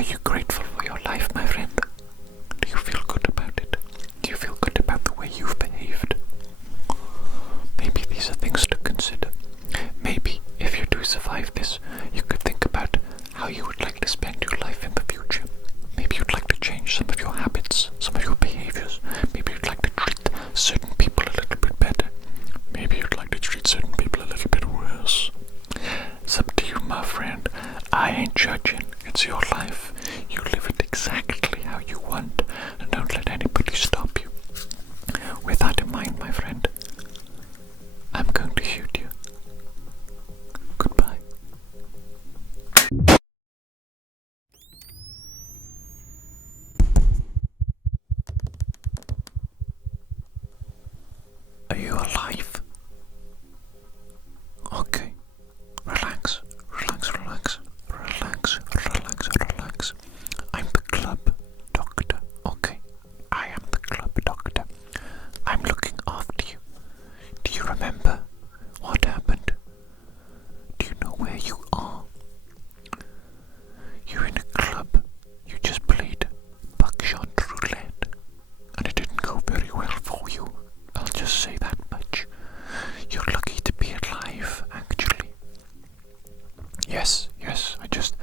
Are you grateful for your life, my friend? Do you feel good about it? Do you feel good about the way you've behaved? Maybe these are things to consider. Maybe if you do survive this, you could think about how you would like to spend your life in the future. Maybe you'd like to change some of your habits, some of your behaviors. Maybe you'd like to treat certain people a little bit better. Maybe you'd like to treat certain people a little bit worse. It's up to you, my friend. I ain't judging. It's your life. You live it exactly how you want, and don't let anybody stop you. With that in mind, my friend, I'm going to shoot you. Goodbye. Are you alive? Okay. Relax, relax, relax, relax, relax, relax. I'm the club doctor, okay? I am the club doctor. I'm looking after you. Do you remember what happened? Do you know where you are? You're in a club. You just played Buckshot Roulette, and it didn't go very well for you. I'll just say that much. You're lucky to be alive, actually. Yes, I just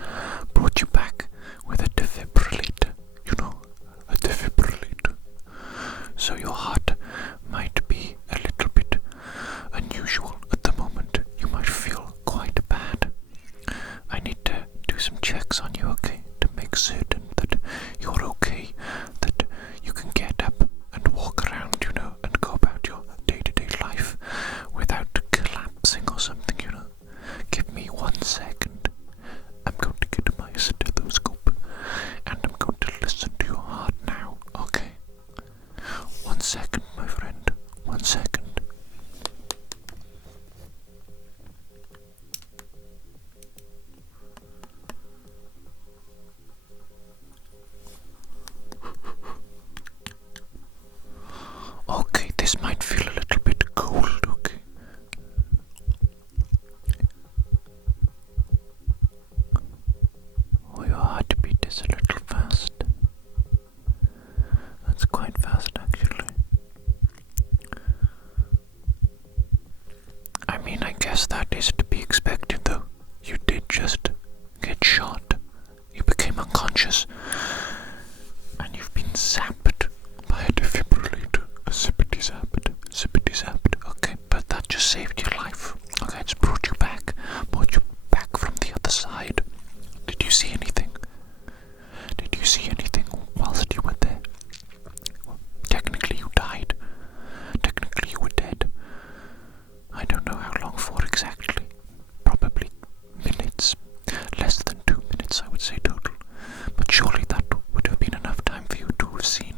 brought you back with a defibrillator. You know, a defibrillator. So your heart might be a little bit unusual at the moment. You might feel quite bad. I need to do some checks on you, okay? To make certain that you're okay, that you can get up and walk around, you know, and go about your day-to-day life without collapsing or something, you know. Give me 1 second. I'm going to get my stethoscope and I'm going to listen to your heart now, okay? 1 second, my friend. 1 second. Okay, this might feel a little bit cold, okay? Oh, your heartbeat is a little fast. That's quite fast, actually. I mean, I guess that is to be expected, though. You did just get shot. You became unconscious. And you've been zapped by a defibrillator. A zippity zapped, zippity zapped. Okay, but that just saved your life. Okay, it's brought you back from the other side. Did you see anything? Did you see anything whilst you were there? Well, technically you died. Technically you were dead. I don't know how long for exactly. Probably minutes. Less than 2 minutes, I would say, total. But surely that would have been enough time for you to have seen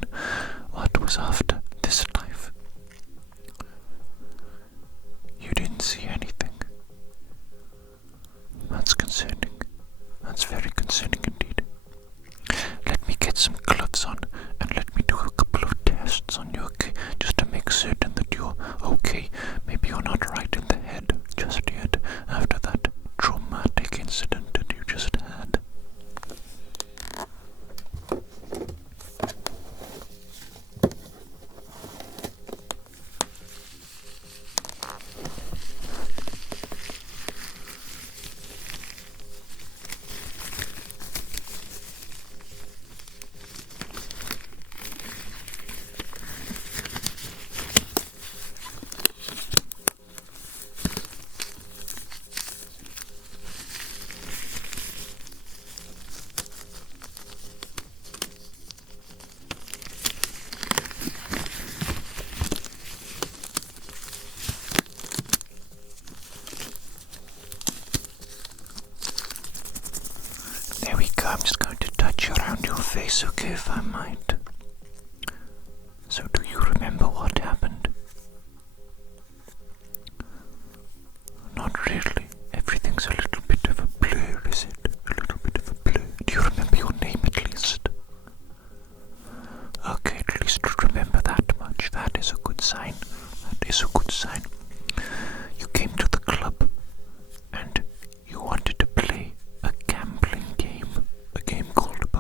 what was after this life. You didn't see anything. That's concerning. That's very concerning indeed. Let me get some gloves on and let me do a couple of tests on you, okay? Just to make certain that you're okay. Maybe you're not right in the head just yet after that traumatic incident that you just had. There we go, I'm just going to touch around your face, okay, if I might. So do you remember what happened? Not really. Everything's a little bit of a blur, is it? A little bit of a blur. Do you remember your name at least? Okay, at least remember that much. That is a good sign. That is a good sign. You came to the club and you wanted to play a gambling game. A game called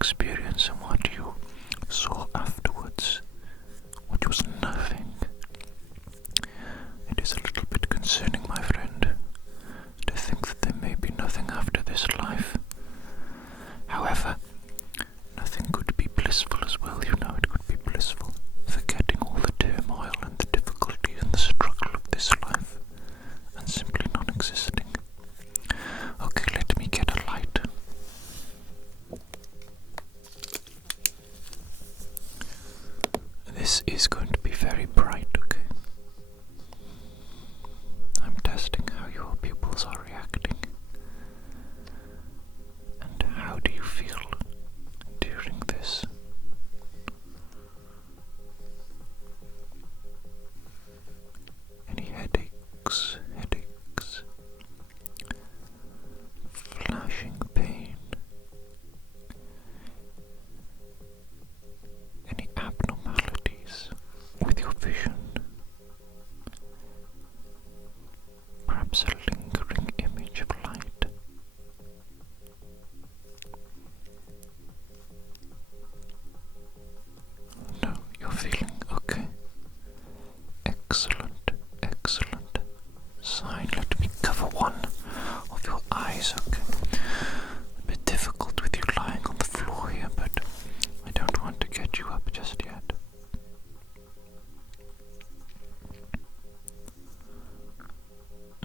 experience and what you saw afterwards, which was nothing. It is a little bit concerning, my friend, to think that there may be nothing after this life. However, nothing could be blissful as well, you know. It could be blissful, forgetting all the turmoil and the difficulty and the struggle of this life, and simply non-existing. Okay, let me get a light. This is going to be very bright, okay? I'm testing how your pupils are reacting. And how do you feel during this? Any headaches? Flashing pain? Any abnormalities with your vision? Perhaps a lingering image of light? No, you're feeling okay. Excellent. Sign. Let me cover one of your eyes, okay? A bit difficult with you lying on the floor here, but I don't want to get you up just yet.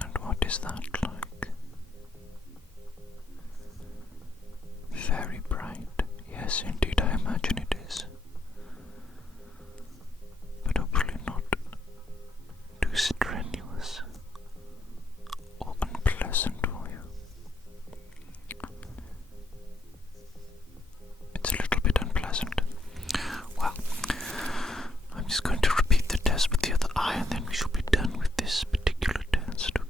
And what is that like? Very bright. Yes, indeed, I imagine it is. But hopefully not too strenuous or unpleasant for you. It's a little bit unpleasant. Well, I'm just going to repeat the test with the other eye, and then we shall be done with this particular test, okay?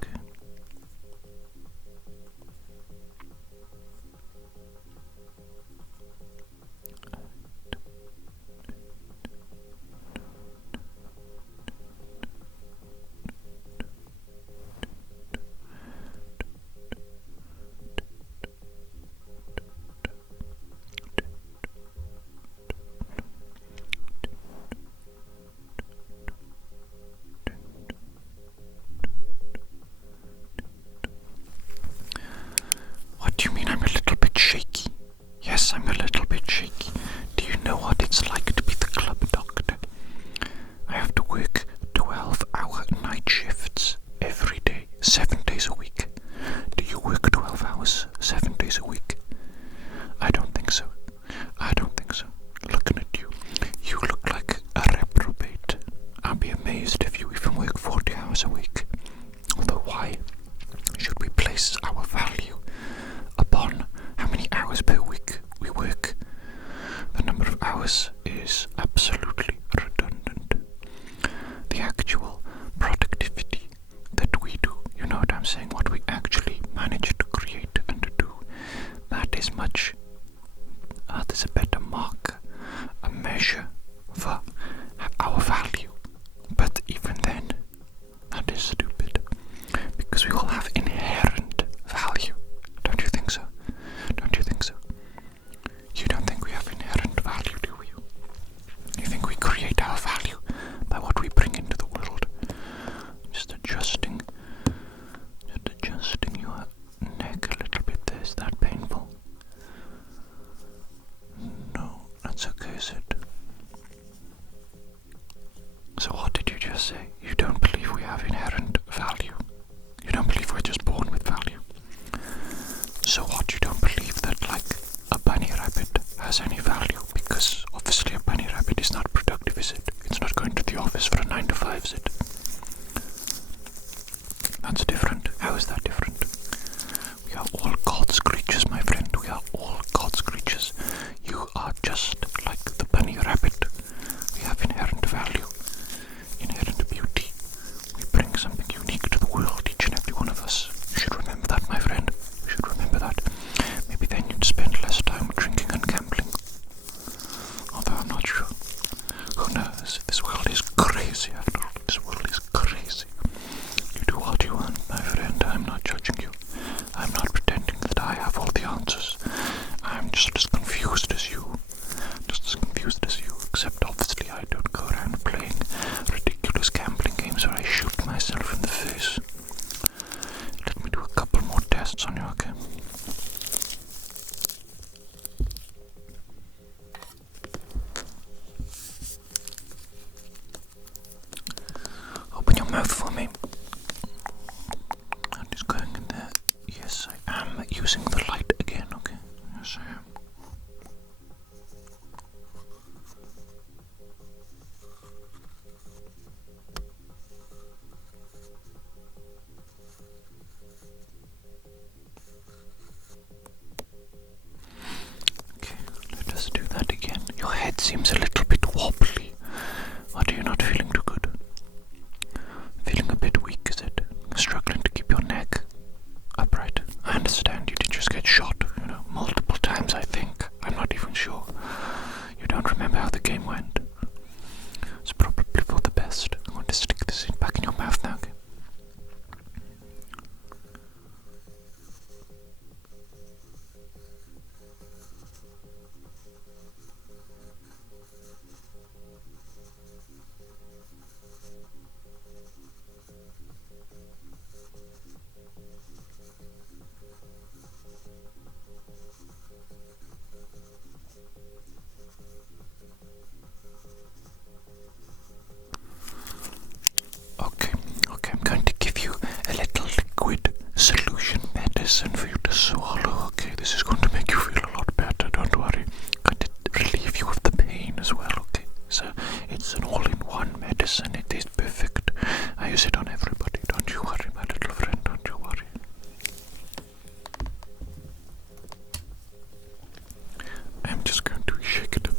What do you mean I'm a little bit shaky? Yes, I'm a little bit shaky. Do you know what it's like to be the club doctor? I have to work 12-hour night shifts every day, 7 days a week. Do you work 12 hours, 7 days a week? I don't think so. Looking at you, you look like a reprobate. I'll be amazed if you even work 40 hours a week. Although why should we place our value upon how many hours per week we work? The number of hours is absolutely redundant. The actual productivity that we do, you know what I'm saying, what we actually manage to create and to do, that is a better marker, a measure for our value. But even then, that is stupid, because we all have inherent value. Don't you think so? You don't think we have inherent value, do you? You think we create our value by what we bring into the world? Just adjusting your neck a little bit there. Is that painful? No, that's okay, is it? So what did you just say? You don't believe we have inherent value? You don't believe we're just born with value? So what, you don't believe that, like, a bunny rabbit has any value? Because obviously a bunny rabbit is not productive, is it? It's not going to the office for a 9 to 5, is it? That's different. How is that different? We are all God's creatures, my friend. We are all God's creatures. You are just like the bunny rabbit. We have inherent value, inherent beauty. We bring something unique to the world, each and every one of us. You should remember that, my friend. You should remember that. Maybe then you'd spend less time drinking and gambling. Although I'm not sure. Who knows? This world is crazy, after all. This world is crazy. You do what you want, my friend. I'm not judging you. I'm not pretending that I have all the answers. I'm just as confused as you. seems a little bit wobbly. What, are you not feeling too good? Feeling a bit weak, is it? Struggling to keep your neck upright? I understand, you did just get shot, multiple times, I think. I'm not even sure. You don't remember how the game went. It's probably for the best. I'm going to stick this back in your mouth now, okay? Okay, I'm going to give you a little liquid solution medicine for you to swallow. Okay, this is going to make you feel a lot better, don't worry. I'm going to relieve you of the pain as well, okay? So it's an all-in-one medicine. It is perfect. I use it on everybody. Don't you worry, my little friend, don't you worry. I'm just going to shake it up.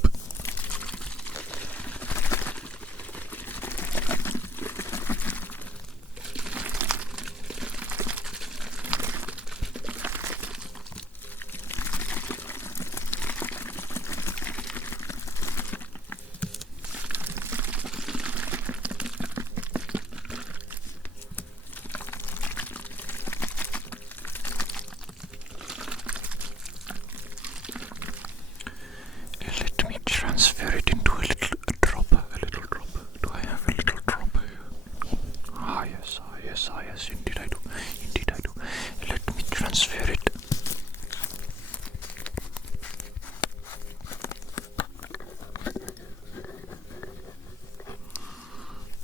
Let me transfer it into a little dropper. Do I have a little dropper here? Ah yes, indeed I do. Let me transfer it.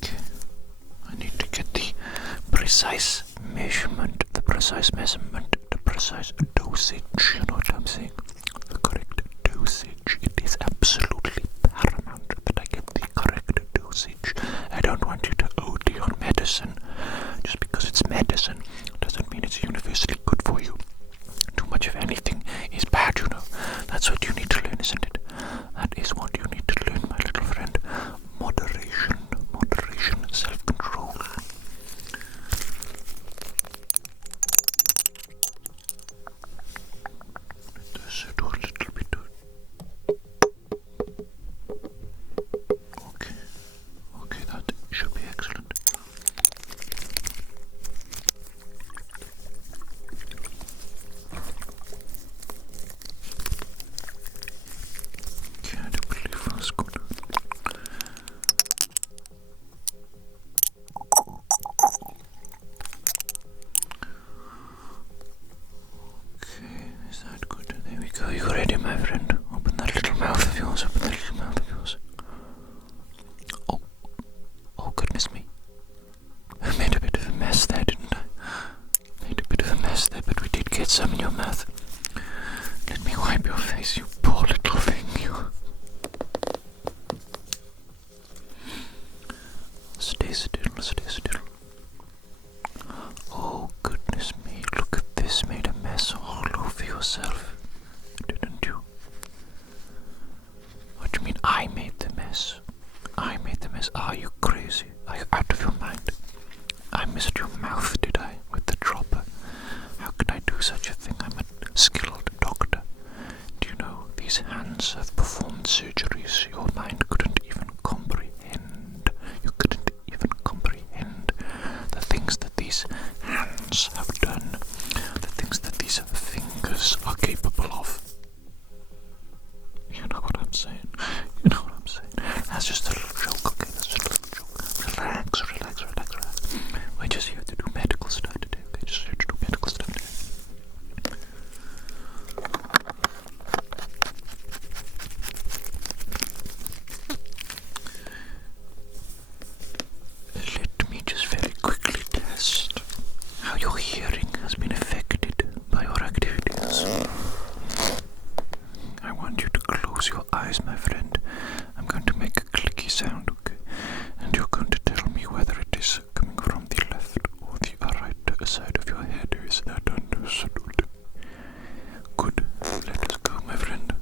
Okay, I need to get the precise measurement, the precise dosage, you know what I'm saying? The correct dosage. It is absolutely paramount that I get the correct dosage. I don't want you to OD on medicine. Just because it's medicine doesn't mean it's universally good for you. Too much of anything is bad, That's what you need to learn, isn't it? That is what you need to learn, my little friend. Moderation, self-control. Let's do a little bit. Okay, that should be excellent. Okay, I do believe that's good. Okay, is that good? There we go. You ready, my friend? Open that little mouth of yours. Oh, goodness me. I made a bit of a mess there, didn't I? But we did get some in your mouth. Let me wipe your face, you poor little thing, you. Stay still. Oh, goodness me, look at this. Made a mess all over yourself, didn't you? What do you mean I made the mess? Are you crazy? Are you out of your mind? I missed your mouth, did I, with the dropper? How could I do such a thing? I'm a skilled doctor. Do you know, these hands have performed surgeries your mind couldn't even comprehend. You couldn't even comprehend the things that these hands have done, the things that these fingers are capable of. You know what I'm saying? That's just a little joke, okay? Relax. We're just here to do medical stuff today, okay? Let me just very quickly test how your hearing has been affected by your activities. I want you to close your eyes, my friend. I'm going to make a clicky sound, okay? And you're going to tell me whether it is coming from the left or the right side of your head. Is that understood? Good. Let us go, my friend.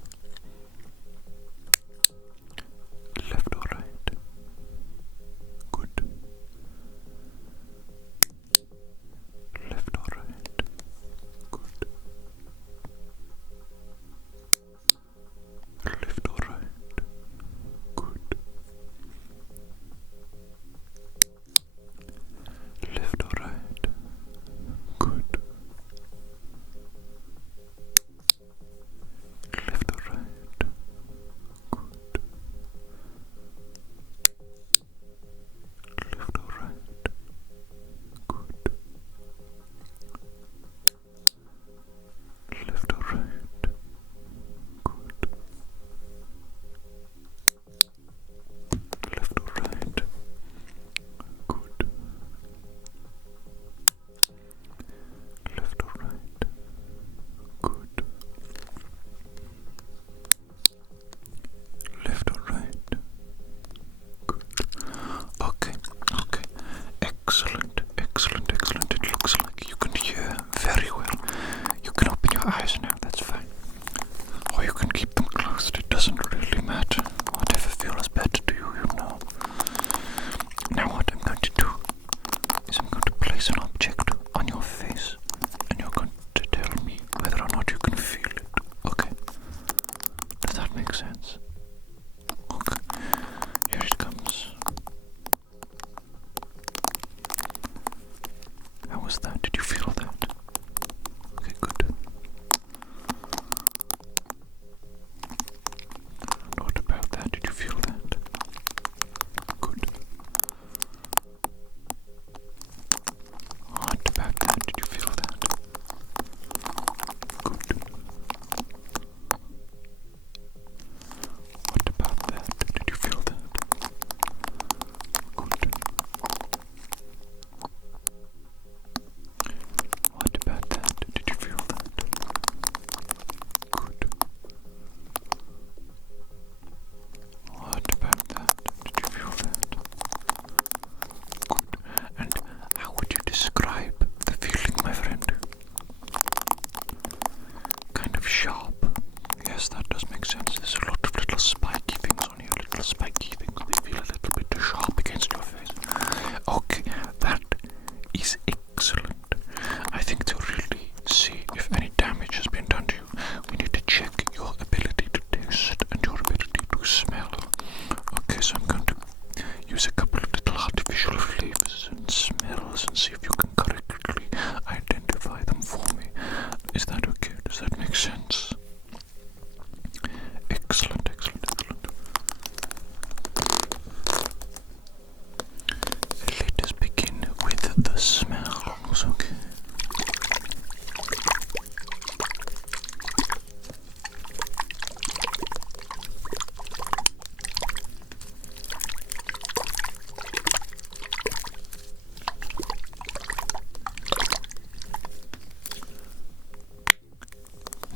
sense. Okay, here it comes. How was that? Did you feel that? Okay, good. What about that? Did you feel that? Good. What about that? Did you feel that? Good. What about that? Did you feel that? Good. What about that? Did you feel that? Good. What about that? Did you feel that? Good. And how would you describe the feeling, my friend? Kind of sharp. Yes, that does make sense. There's a lot of little spiky things on here, little spiky things. They feel a little bit too sharp against your face. Okay, that is excellent. I think to really see if any damage has been done to you, we need to check your ability to taste and your ability to smell. Okay, so I'm going to use a couple of little artificial flavors and smells and see if you can correctly identify them for me. Is that okay? Does that make sense? Excellent, excellent, excellent. Let us begin with the smells, okay?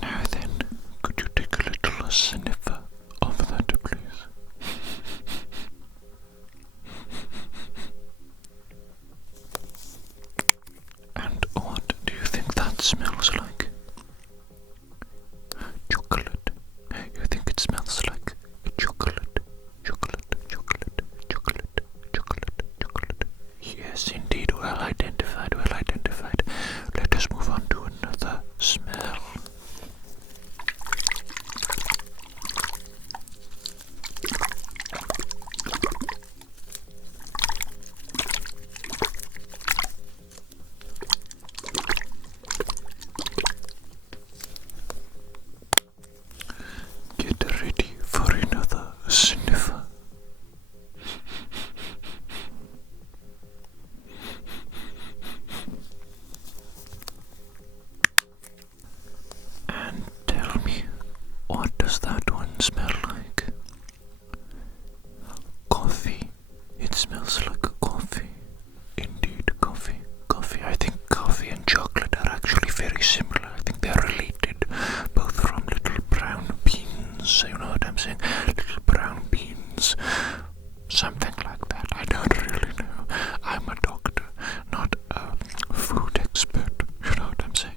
Now then, could you take a little sniffer of that, please? And what do you think that smells like? Chocolate. You think it smells like chocolate? Chocolate, chocolate, chocolate, chocolate, chocolate. Yes, indeed, well identified, well identified. Let us move on to another smell. Get ready for another sniffer. And tell me, what does that one smell like? Coffee. It smells like coffee. Indeed, coffee. Coffee. I think coffee and chocolate are actually very similar. I think they're related, both from little brown beans. You know what I'm saying? Little brown beans. Something like that. I don't really know. I'm a doctor, not a food expert. You know what I'm saying?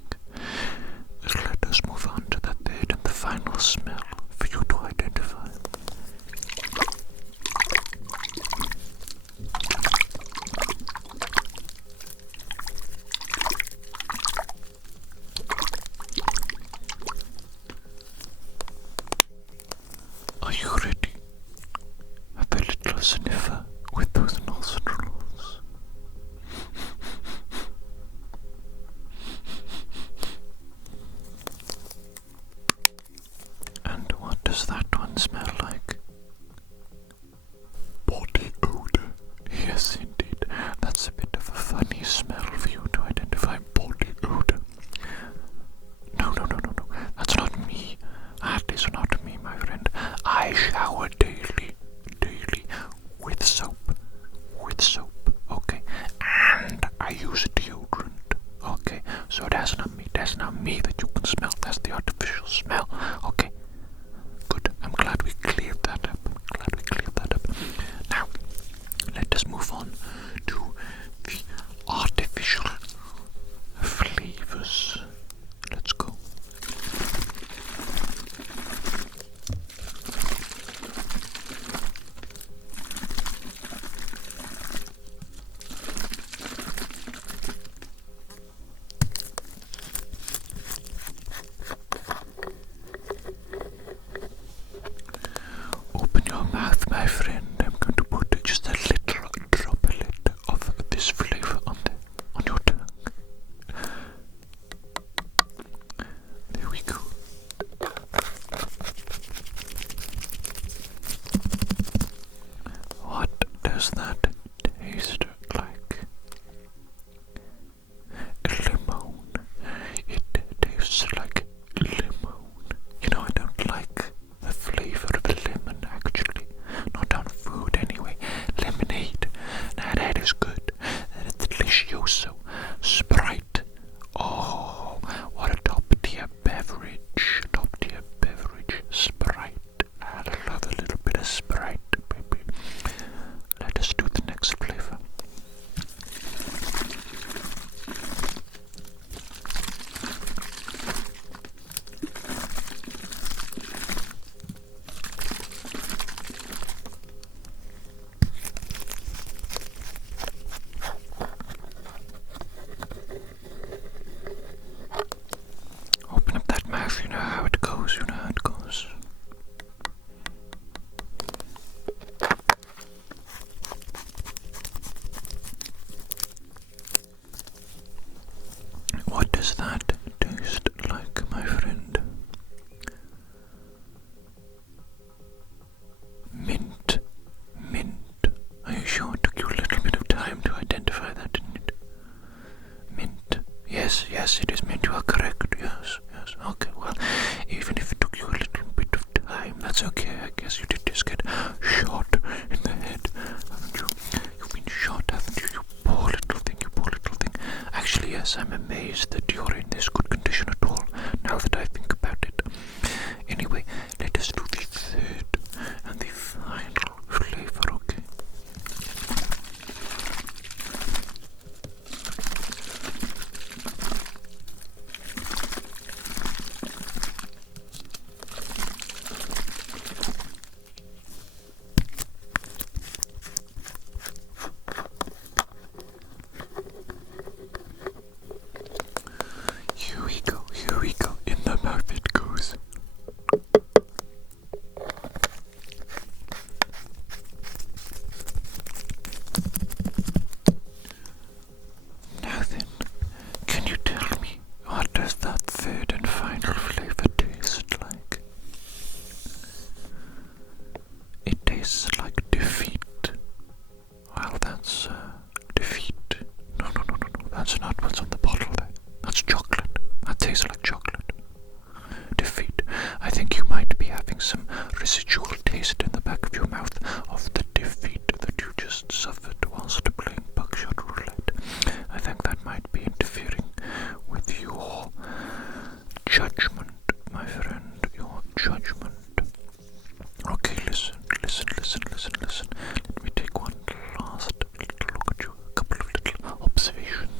Let us move on to the third and the final smell for you to identify. Are you ready? Have a little sniffer with those nostrils. And what does that one smell like? Body odor. Yes, indeed. That's a bit of a funny smell for you to identify body odor. No. That's not me. That is not me, my friend. I shower daily with soap. Okay? And I use deodorant. Okay? So that's not me. That's not me that you can smell. That's the artificial smell. Okay? Good. I'm glad we cleared That's okay, I guess you did just get shot in the head, haven't you? You've been shot, haven't you? You poor little thing, you poor little thing. Actually, yes, I'm amazed that you're in this good condition at all, now that I think about it. Anyway, let us do the third and the final flavor, okay? Here we go, in the mouth it goes. Now then, can you tell me, what does that third and final flavor taste like? It tastes like defeat. Well, that's defeat. No, that's not what's on the bottle there. That's chocolate. That tastes like chocolate. Defeat. I think you might be having some residual taste in the back of your mouth of the defeat that you just suffered whilst playing Buckshot Roulette. I think that might be interfering with your judgment, my friend. Your judgment. Okay, listen. Let me take one last little look at you. A couple of little observations.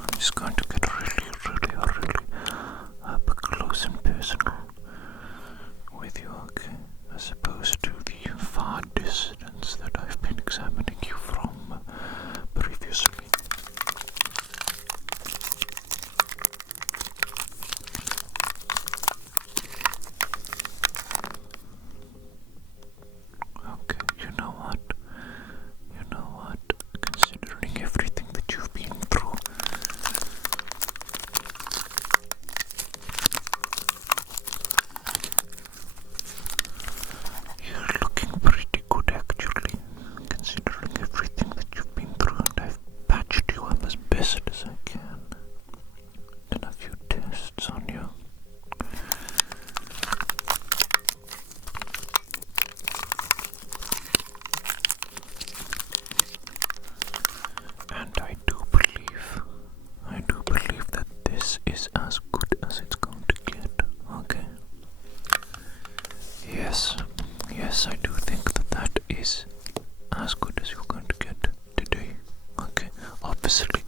I'm just going to get really up close and personal with you, okay? As opposed to the far distance that I've been examining you from previously. Okay, you know what? Considering everything that you've been through, you're looking pretty good actually, considering everything that you've been through, and I've patched you up as best as I can. Done a few tests on you. And I do believe that this is as good as it's going to get, okay? Yes, I do think that is as good as you're going to get today, okay? Obviously,